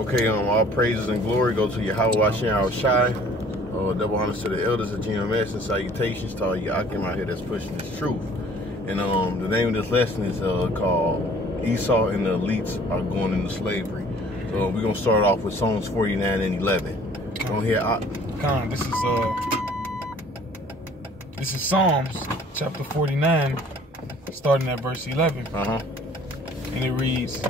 Okay, all praises and glory go to Yahweh Hashem Shai. Double honors to the elders of GMS and salutations to all you Akim out here that's pushing this truth. And the name of this lesson is called Esau and the Elites Are Going into Slavery. So we're gonna start off with Psalms 49 and 11. Go ahead, Khan, this is Psalms chapter 49, starting at verse 11. And it reads,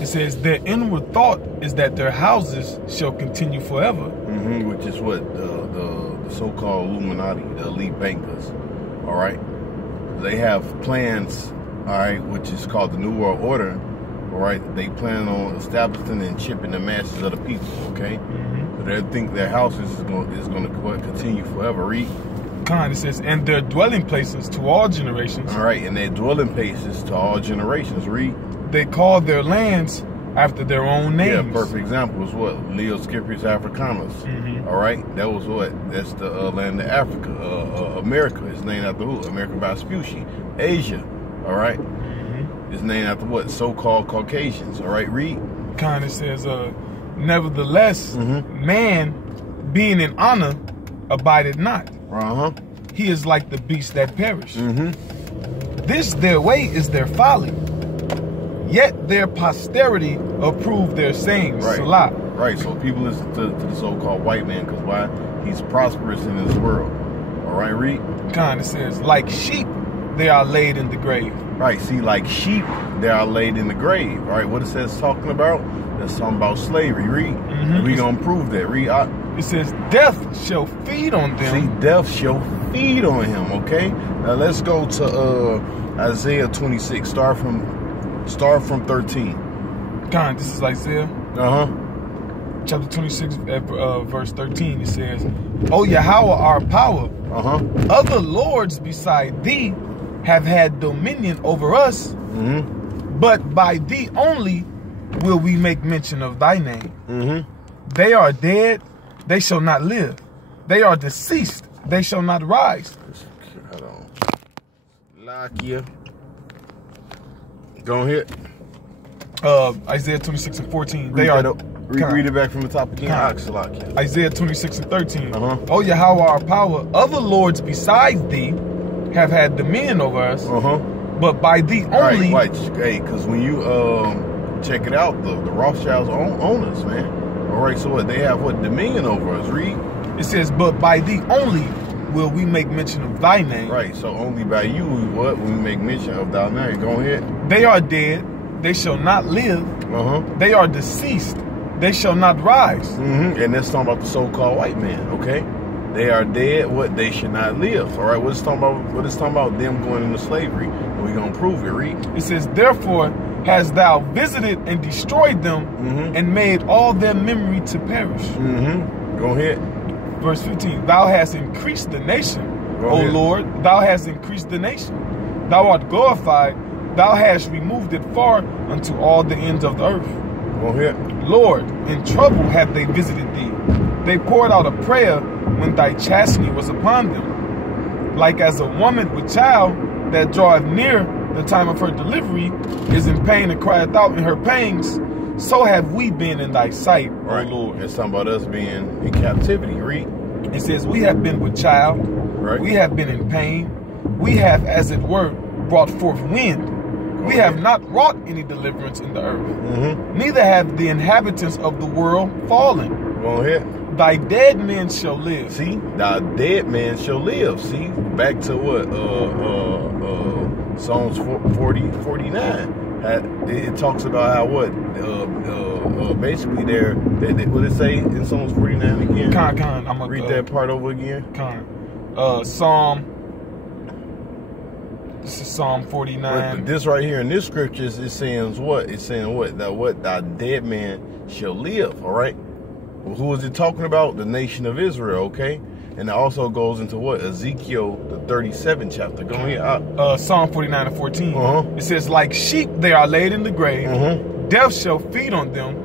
it says, their inward thought is that their houses shall continue forever. Which is what? The so-called Illuminati, the elite bankers. All right? They have plans, all right, which is called the New World Order. All right? They plan on establishing and chipping the masses of the people, okay? So they think their houses is going to continue forever. Read. Khan, it says, and their dwelling places to all generations. All right, and their dwelling places to all generations. Read. They call their lands after their own names. Yeah, perfect example is what? Leo Scipius Africanus. All right, that was what? That's the land of Africa. America is named after who? America Vespucci. Asia, all right, is named after what? So-called Caucasians. All right, read. Khan, it says, nevertheless, man, being in honor, abideth not. He is like the beasts that perish. This their way is their folly. Yet their posterity approve their sayings. Right. Salah. Right. So people listen to the so-called white man because why? He's prosperous in this world. All right, read. Khan, it says, like sheep, they are laid in the grave. Right. See, like sheep, they are laid in the grave. All right. What it says talking about? That's talking about slavery. Read. We gonna prove that. Read. It says, death shall feed on them. See, death shall feed on him. Okay. Now let's go to Isaiah 26. Start from 13. Khan, this is Isaiah. Chapter 26, verse 13. It says, O Yahweh, our power, other lords beside thee have had dominion over us, but by thee only will we make mention of thy name. They are dead, they shall not live. They are deceased, they shall not rise. Hold on. Lakia. Go ahead. Isaiah 26 and 14. Read it back from the top again. Isaiah 26 and 13. O Yahweh, our power, other lords besides thee have had dominion over us, but by thee only. Right. Hey, because when you check it out, the Rothschilds own us, man. All right, so what? They have what? Dominion over us. Read. It says, but by thee only will we make mention of thy name. Right, so only by you we make mention of thy name. Go ahead. They are dead, they shall not live. They are deceased, they shall not rise. And that's talking about the so-called white man, okay? They are dead, what? They should not live. All right, what it's talking about? What it's talking about? Them going into slavery. We're gonna prove it. Read. It says, therefore hast thou visited and destroyed them, and made all their memory to perish. Go ahead. Verse 15, thou hast increased the nation, O Lord, thou hast increased the nation. Thou art glorified, thou hast removed it far unto all the ends of the earth. Go ahead. Lord, in trouble have they visited thee. They poured out a prayer when thy chastening was upon them. Like as a woman with child that draweth near the time of her delivery is in pain and crieth out in her pangs, so have we been in thy sight, O Lord. It's talking about us being in captivity. Read. It says, we have been with child, we have been in pain, we have, as it were, brought forth wind. We have not wrought any deliverance in the earth. Neither have the inhabitants of the world fallen. Go ahead. Thy dead men shall live. See, thy dead men shall live. See, back to what? Psalms 49. It talks about how what? Basically, what did it say in Psalms 49 again? I'm gonna read that part over again. This is Psalm 49. But this right here in this scriptures is saying what? It's saying what? That what? Thy dead man shall live. All right. Well, who is it talking about? The nation of Israel. Okay. And it also goes into what? Ezekiel, the 37th chapter. Go ahead. Psalm 49 and 14. It says, like sheep they are laid in the grave. Death shall feed on them,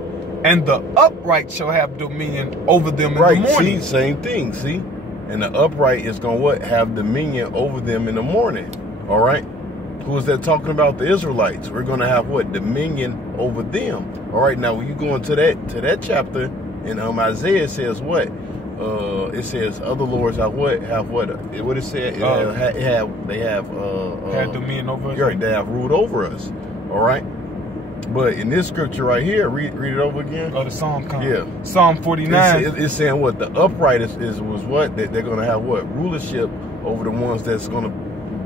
and the upright shall have dominion over them in the morning. See, same thing. See, and the upright is gonna what? Have dominion over them in the morning. All right. Who is that talking about? The Israelites. We're going to have what? Dominion over them. All right, now when you go into that chapter in Isaiah, it says what? It says other lords have what? Have what? What it said? They have dominion over us. Right, they have ruled over us. All right. But in this scripture right here, read it over again. The Psalm. Yeah. Psalm 49. It's saying what? The upright was what? They're going to have what? Rulership over the ones that's going to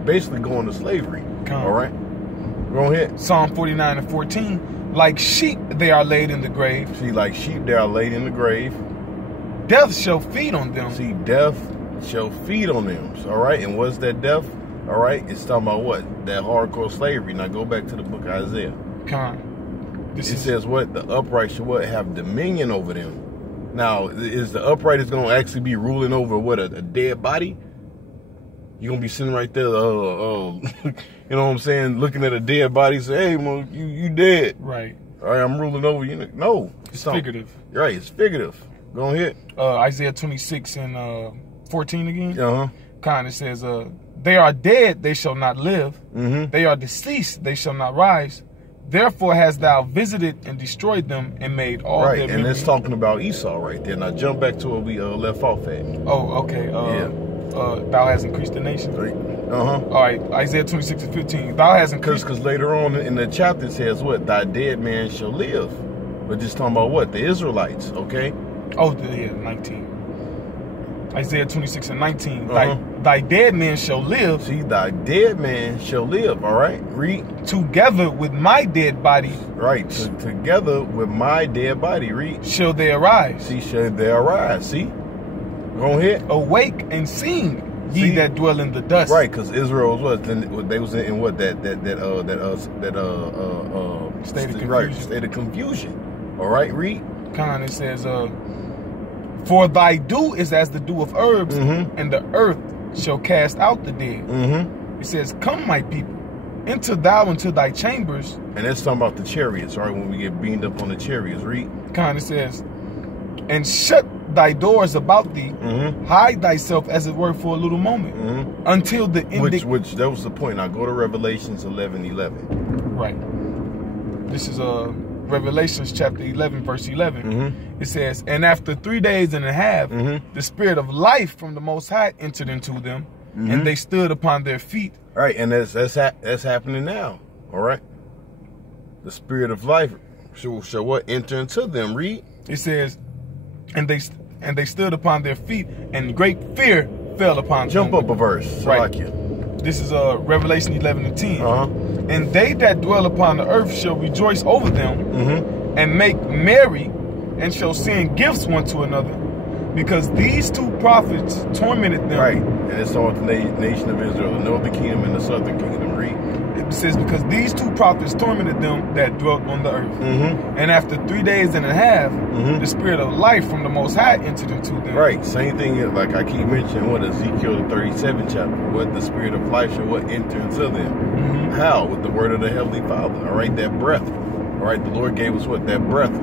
basically go into slavery. All right. Go ahead. Psalm 49 and 14. Like sheep, they are laid in the grave. See, like sheep, they are laid in the grave. Death shall feed on them. See, death shall feed on them. All right. And what's that death? All right. It's talking about what? That hardcore slavery. Now go back to the book of Isaiah. It says what? The upright shall what? Have dominion over them. Now, is the upright is going to actually be ruling over what? A dead body? You're going to be sitting right there, you know what I'm saying? Looking at a dead body and say, hey, man, you dead. Right. All right, I'm ruling over you. No. It's figurative. Right, it's figurative. Go ahead. Isaiah 26 and 14 again. Kind of says, they are dead, they shall not live. They are deceased, they shall not rise. Therefore hast thou visited and destroyed them and made all their and it's talking about Esau right there. Now jump back to where we left off at. Oh, okay. Thou hast increased the nation. All right, Isaiah 26 and 15. Thou hast increased. Because later on in the chapter it says what? Thy dead man shall live. But just talking about what? The Israelites, okay? Oh, yeah, 19. Isaiah 26 and 19. Thy dead man shall live. See, thy dead man shall live, all right? Read. Together with my dead body. Right, together with my dead body, read. Shall they arise. See, shall they arise, see? Go ahead. Awake and sing, ye that dwell in the dust. Right, because Israel was what? They was in what? That state of confusion. Right, state of confusion. All right, read. It says, for thy dew is as the dew of herbs, and the earth shall cast out the dead. It says, come, my people, enter thou into thy chambers. And that's talking about the chariots, right? When we get beamed up on the chariots, read. It says, and shut thy doors about thee, hide thyself as it were for a little moment, until the end. Which that was the point. Now go to Revelations 11:11. Right. This is Revelations chapter 11, verse 11. It says, and after 3 days and a half, the spirit of life from the Most High entered into them, and they stood upon their feet. Right, and that's happening now. All right. The spirit of life shall what? Enter into them. Read. It says, and they stood upon their feet, and great fear fell upon them. Jump up a verse. Right. This is Revelation 11 and 10. And they that dwell upon the earth shall rejoice over them, and make merry, and shall send gifts one to another, because these two prophets tormented them. Right, and it's on the nation of Israel, the northern kingdom and the southern kingdom. Read. It says, because these two prophets tormented them that dwelt on the earth. And after 3 days and a half, the spirit of life from the Most High entered into them. Right, same thing, like I keep mentioning, what Ezekiel the 37th chapter, what the spirit of life shall what enter into them. How? With the word of the Heavenly Father, all right, that breath. All right, the Lord gave us what? That breath,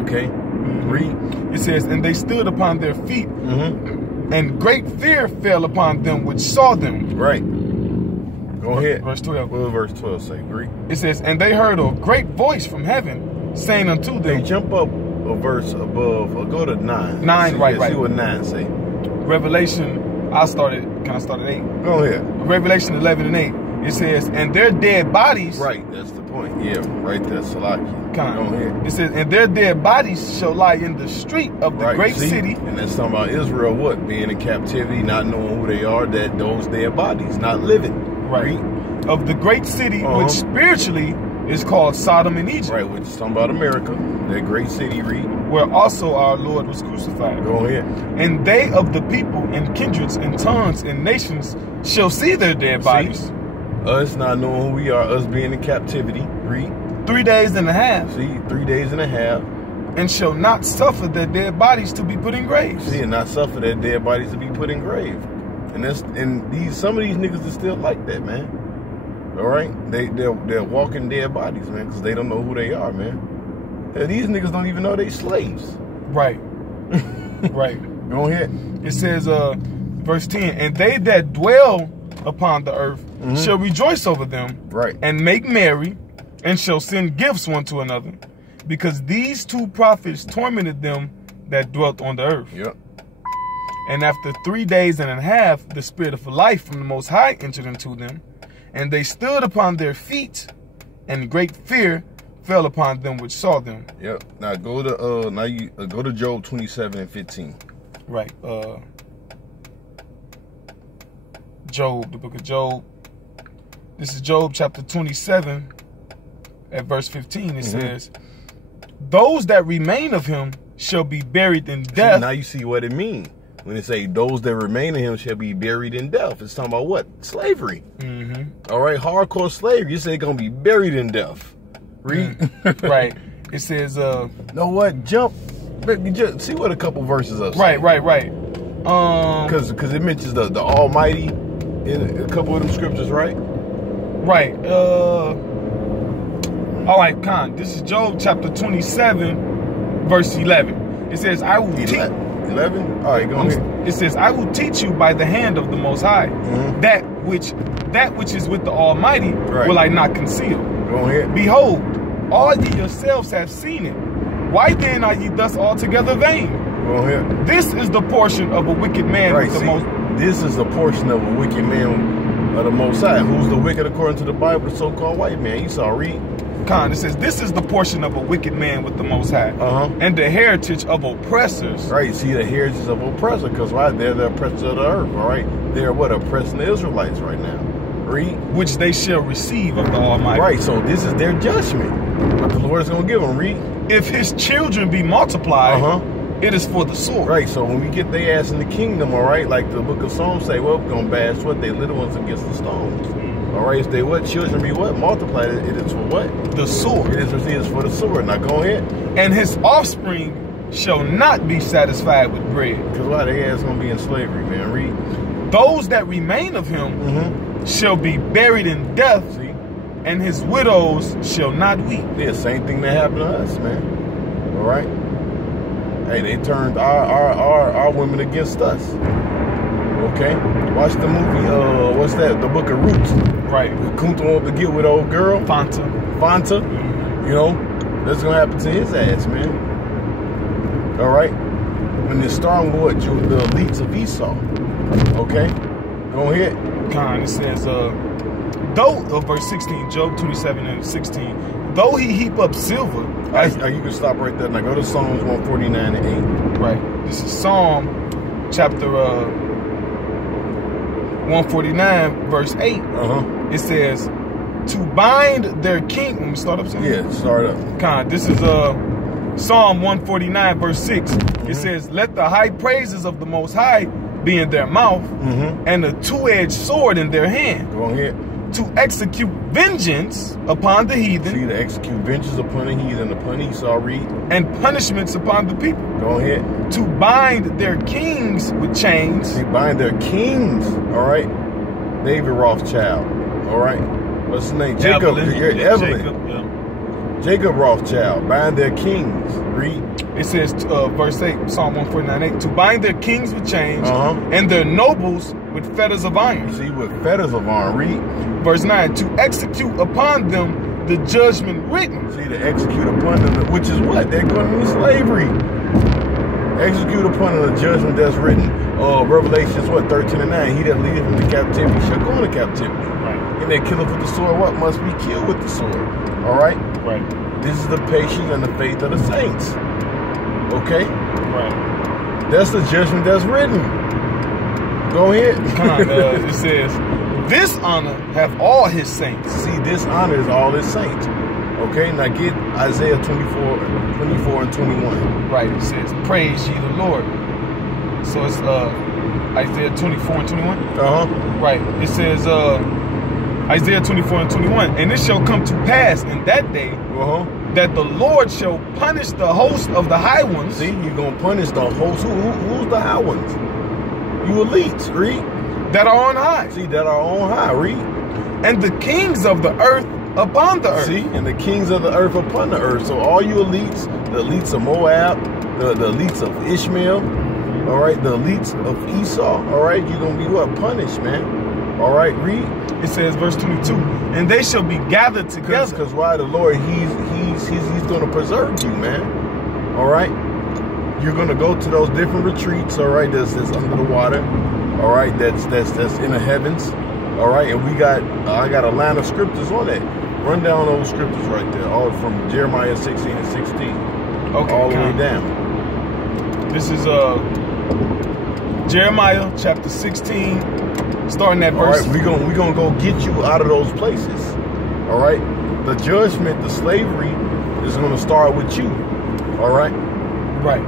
okay? Read. It says, and they stood upon their feet, and great fear fell upon them which saw them. Right. Go ahead. Verse 12. What does verse 12 say? Read. It says, and they heard a great voice from heaven, saying unto them. Hey, jump up a verse above, or go to 9. 9, right. See what 9 say. Revelation, can I start at 8? Go ahead. Revelation 11 and 8. It says, and their dead bodies. Right, that's the point. Yeah, right there, Salaki. Go ahead. It says, and their dead bodies shall lie in the street of the great city. And that's talking about Israel, what? Being in captivity, not knowing who they are, that those dead bodies, not living. Right. Of the great city, which spiritually is called Sodom and Egypt. Right, which is talking about America, that great city, read. Where also our Lord was crucified. Go ahead. And they of the people and kindreds and tongues and nations shall see their dead bodies. Us not knowing who we are, us being in captivity, read. 3 days and a half. See, 3 days and a half. And shall not suffer their dead bodies to be put in graves. See, and not suffer their dead bodies to be put in grave. And some of these niggas are still like that, man. All right, they're walking dead bodies, man, because they don't know who they are, man. These niggas don't even know they slaves. Right. Right. Go ahead. It says, verse 10, and they that dwell upon the earth shall rejoice over them, and make merry, and shall send gifts one to another, because these two prophets tormented them that dwelt on the earth. And after 3 days and a half, the spirit of life from the Most High entered into them, and they stood upon their feet, and great fear fell upon them which saw them. Now go to go to Job 27 and 15. Right. Job, the book of Job. This is Job chapter 27 at verse 15. It says, those that remain of him shall be buried in death. See, now you see what it means. When it say those that remain in him shall be buried in death. It's talking about what? Slavery. All right, hardcore slavery. You say they're going to be buried in death. Read. Right. It says, know what? Jump. Just see what a couple verses up. Right. Because it mentions the Almighty in a couple of them scriptures, right? Right. All right, Khan. This is Job chapter 27, verse 11. It says, I will teach. 11? All right, go ahead. It says, I will teach you by the hand of the Most High, that which is with the Almighty will I not conceal. Go ahead. Behold, all ye yourselves have seen it. Why then are ye thus altogether vain? Go ahead. This is the portion of a wicked man with the Most. This is the portion of a wicked man of the Most High. Who's the wicked according to the Bible? The so-called white man. Esau, read. Khan, it says, this is the portion of a wicked man with the Most High, and the heritage of oppressors. Right, see the heritage of oppressor, because right, they're the oppressors of the earth, all right? They're what, oppressing the Israelites right now. Read. Which they shall receive of the Almighty. Right, so this is their judgment. What the Lord is going to give them, read. If his children be multiplied, it is for the sword. Right, so when we get their ass in the kingdom, all right, like the book of Psalms say, well, we're going to bash what? They little ones against the stones. All right, if they what? Children be what? Multiplied, it is for what? The sword. It is for the sword. Now go ahead. And his offspring shall not be satisfied with bread. Because why? Their ass going to be in slavery, man. Read. Those that remain of him shall be buried in death, and his widows shall not weep. Yeah, same thing that happened to us, man. All right. Hey, they turned our women against us. Okay. Watch the movie. What's that? The Book of Roots. Right. Kunta wanted to get with old girl. Fanta. You know, that's gonna happen to his ass, man. All right. When they're starting with the elites of Esau. Okay. Go ahead. Khan, it says, verse 16, Job 27 and 16, though he heap up silver. You can stop right there. Now go to Psalms 149 and 8. Right. This is Psalm chapter 149, verse 8. It says, to bind their king. Let me start up something. Yeah, start up. Khan, this is Psalm 149, verse 6. It says, let the high praises of the Most High be in their mouth, and a two-edged sword in their hand. Go ahead. To execute vengeance upon the heathen. See, to execute vengeance upon the heathen, upon Esau, read. And punishments upon the people. Go ahead. To bind their kings with chains. They bind their kings, all right? David Rothschild, all right? What's his name? Jacob. Evelyn. Jacob Rothschild, bind their kings, read. It says, verse 8, Psalm 149, 8, to bind their kings with chains, and their nobles with fetters of iron. See, with fetters of iron, read. Verse 9, to execute upon them the judgment written. See, to execute upon them, which is what? They're going into slavery. Execute upon them the judgment that's written. Revelations, 13 and 9. He that leadeth into captivity shall go into captivity. Right. And that killeth with the sword, what? Must be killed with the sword. All right? Right. This is the patience and the faith of the saints. Okay? Right. That's the judgment that's written. Go ahead. It says, this honor have all his saints. See, this honor is all his saints. Okay, now get Isaiah 24 and 21. Right, it says, praise ye the Lord. So it's Isaiah 24 and 21? Right, it says Isaiah 24 and 21. And it shall come to pass in that day that the Lord shall punish the host of the high ones. See, you're going to punish the host. Who's the high ones? You elites, read. That are on high. See, that are on high, read. And the kings of the earth upon the earth. See, and the kings of the earth upon the earth. So all you elites, the elites of Moab, the elites of Ishmael, all right, the elites of Esau, all right, you're going to be what? Punished, man. All right, read. It says, verse 22, and they shall be gathered together. Because why? The Lord, He's going to preserve you, man. All right. You're going to go to those different retreats. All right, that's under the water. All right, that's in the heavens. All right, and I got a line of scriptures on that. Run down those scriptures right there, all from Jeremiah 16 and 16. Okay, all the way down. This is Jeremiah chapter 16, starting at verse. All right, we're gonna go get you out of those places. All right, the judgment, the slavery, is gonna start with you. All right. Right.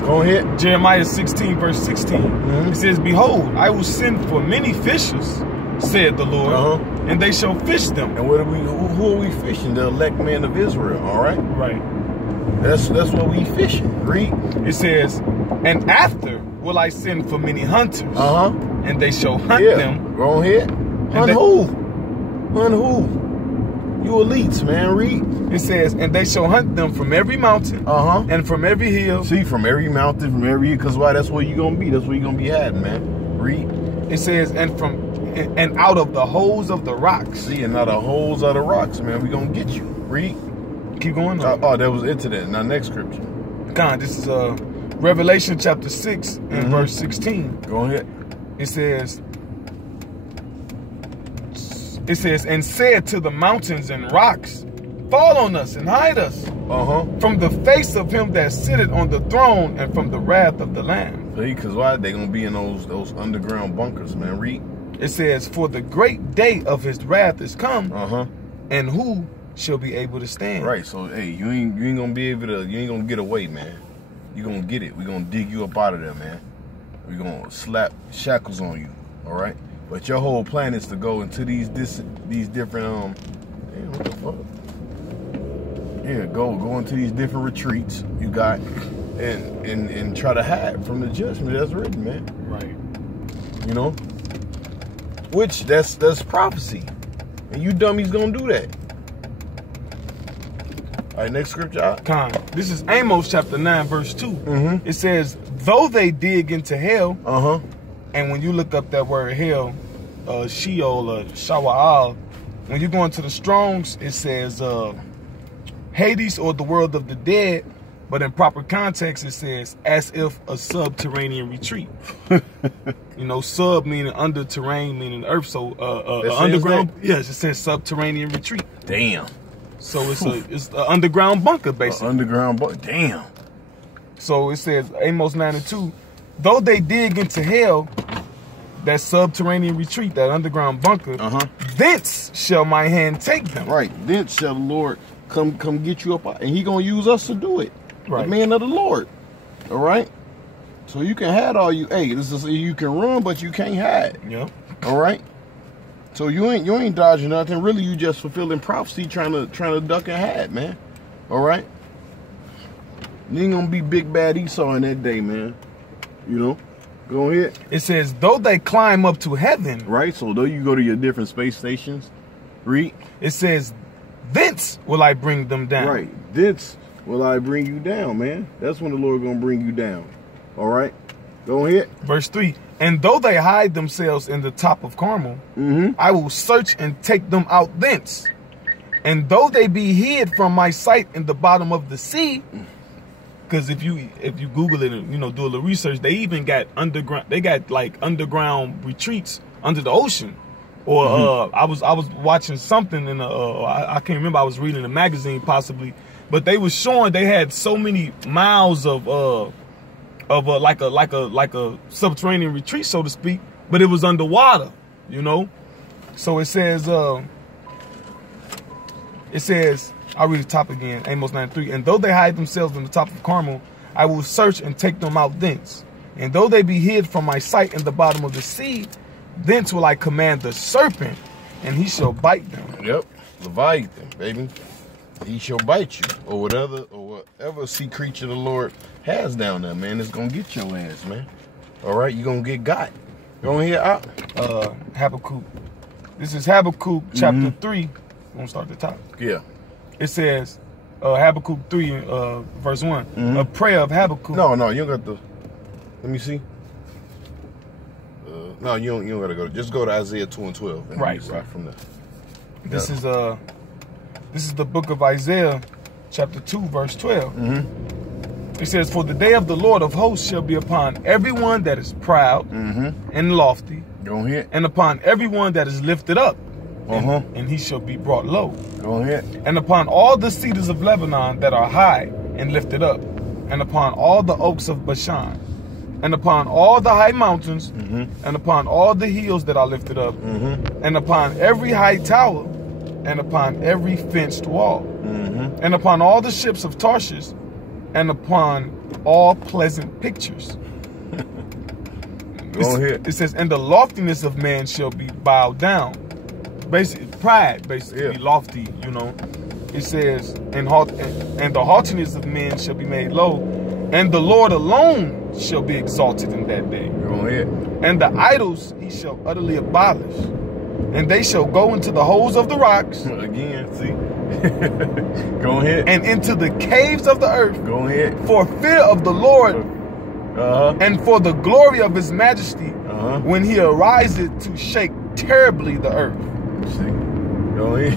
Go ahead. Jeremiah 16, verse 16. It says, "Behold, I will send for many fishers, said the Lord, and they shall fish them." And what are who are we fishing? The elect men of Israel. All right. Right. That's what we fishing. Read. It says, "And after will I send for many hunters, and they shall hunt them." Go ahead. Hunt who? Hunt who? You elites, man. Read. It says, "And they shall hunt them from every mountain, and from every hill." See, from every mountain, from every hill, because why? That's where you're gonna be. That's where you're gonna be hiding, man. Read. It says, and out of the holes of the rocks. See, and out of the holes of the rocks, man, we gonna get you. Read. Keep going. Oh, that was into that. Now, next scripture. God, this is Revelation chapter 6 and verse 16. Go ahead. It says, "And said to the mountains and rocks, fall on us and hide us from the face of him that sitteth on the throne and from the wrath of the Lamb." See, because why? They gonna be in those underground bunkers, man. Read. It says, "For the great day of his wrath is come, and who shall be able to stand?" Right. So, hey, you ain't gonna be able to. You ain't gonna get away, man. You gonna get it. We gonna dig you up out of there, man. We gonna slap shackles on you. All right. But your whole plan is to go into these different damn, what the fuck? Yeah, go into these different retreats you got, and try to hide from the judgment that's written, man. Right. You know, which that's prophecy, and you dummies gonna do that. All right, next scripture. This is Amos chapter 9, verse 2. It says, "Though they dig into hell," and when you look up that word hell, Sheol or Shawa'al, when you go into the Strongs, it says Hades, or the world of the dead, but in proper context, it says as if a subterranean retreat. You know, sub meaning under, terrain meaning earth, so underground. Yes, it says subterranean retreat. Damn. So it's an underground bunker, basically. Underground bunker. Damn. So it says Amos 9 and 2, "Though they dig into hell," that subterranean retreat, that underground bunker, "thence shall my hand take them." Right. Thence shall the Lord come get you up, and He gonna use us to do it. Right. The man of the Lord. All right. So you can hide all you. Hey, this is you can run, but you can't hide. Yep. All right. So you ain't dodging nothing. Really, you just fulfilling prophecy, trying to duck and hide, man. All right. You ain't gonna be big bad Esau in that day, man. You know. Go ahead. It says, "Though they climb up to heaven." Right. So though you go to your different space stations, read. It says, "Thence will I bring them down." Right. Thence will I bring you down, man. That's when the Lord gonna bring you down. All right. Go ahead. Verse 3. "And though they hide themselves in the top of Carmel, I will search and take them out thence. And though they be hid from my sight in the bottom of the sea," because if you Google it and do a little research, they even got underground. They got like underground retreats under the ocean. Or I was watching something in I can't remember. I was reading a magazine possibly, but they was showing they had so many miles of like a subterranean retreat, so to speak, but it was underwater, So it says, I'll read the top again, Amos 9:3. "And though they hide themselves in the top of Carmel, I will search and take them out thence. And though they be hid from my sight in the bottom of the sea, thence will I command the serpent, and he shall bite them." Yep, Leviathan, baby. He shall bite you, or whatever sea creature the Lord has down there, man. It's gonna get your ass, man. All right, you gonna get got. Go ahead, out. Habakkuk. This is Habakkuk chapter 3. I'm gonna start at the top. Yeah. It says, Habakkuk 3, verse 1. A prayer of Habakkuk. No, you got the. Let me see. No, you don't gotta go. Just go to Isaiah 2 and 12. And Right. from there. This is the book of Isaiah, chapter 2, verse 12. It says, "For the day of the Lord of hosts shall be upon everyone that is proud and lofty, Go ahead. and upon everyone that is lifted up, Uh-huh. and he shall be brought low. Go ahead. And upon all the cedars of Lebanon that are high and lifted up, and upon all the oaks of Bashan, and upon all the high mountains, and upon all the hills that are lifted up, and upon every high tower, and upon every fenced wall, and upon all the ships of Tarshish, and upon all pleasant pictures." Go ahead. It says, "And the loftiness of man shall be bowed down." Basically, pride, basically, lofty, you know. It says, and the haughtiness of men shall be made low, and the Lord alone shall be exalted in that day. Go ahead. And the idols he shall utterly abolish, and they shall go into the holes of the rocks. Again, see? Go ahead. And into the caves of the earth. Go ahead. For fear of the Lord, and for the glory of his majesty, when he ariseth to shake terribly the earth. See? Go ahead.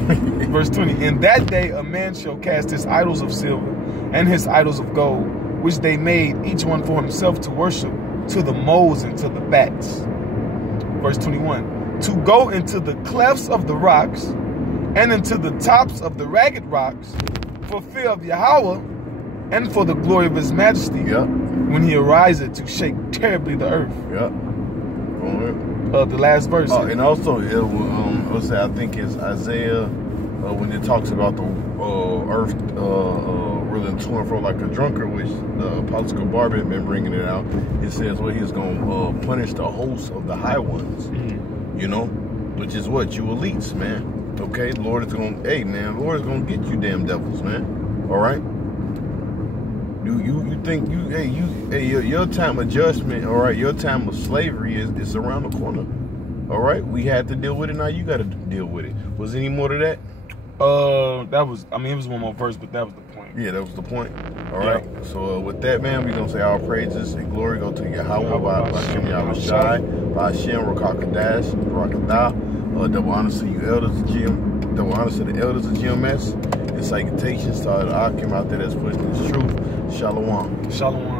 Verse 20, "In that day a man shall cast his idols of silver and his idols of gold, which they made each one for himself to worship, to the moles and to the bats." Verse 21, "To go into the clefts of the rocks and into the tops of the ragged rocks, for fear of Yahweh and for the glory of his majesty, when he ariseth to shake terribly the earth." Go ahead. The last verse. Oh, and also, I think it's Isaiah when it talks about the earth rolling to and fro like a drunkard, which the Apostle Barber had been bringing it out. It says, well, he's going to punish the hosts of the high ones, you know, which is what? You elites, man. Okay, the Lord is going to, hey, man, the Lord is going to get you damn devils, man. All right? You think your time of judgment, all right, your time of slavery is around the corner. All right, we had to deal with it. Now you got to deal with it. Was any more to that? That was, I mean, it was one more verse, but that was the point. Yeah, that was the point. All right. So with that, man, we're gonna say all praises and glory go to Yahweh, by Shem Yahushai, by Shem Rakakadash, Rakadah. Double honors to you elders of GM. Double honors to the elders of GMS. And salutations to all the Akim out there that's pushing this truth. Shalom. Shalom.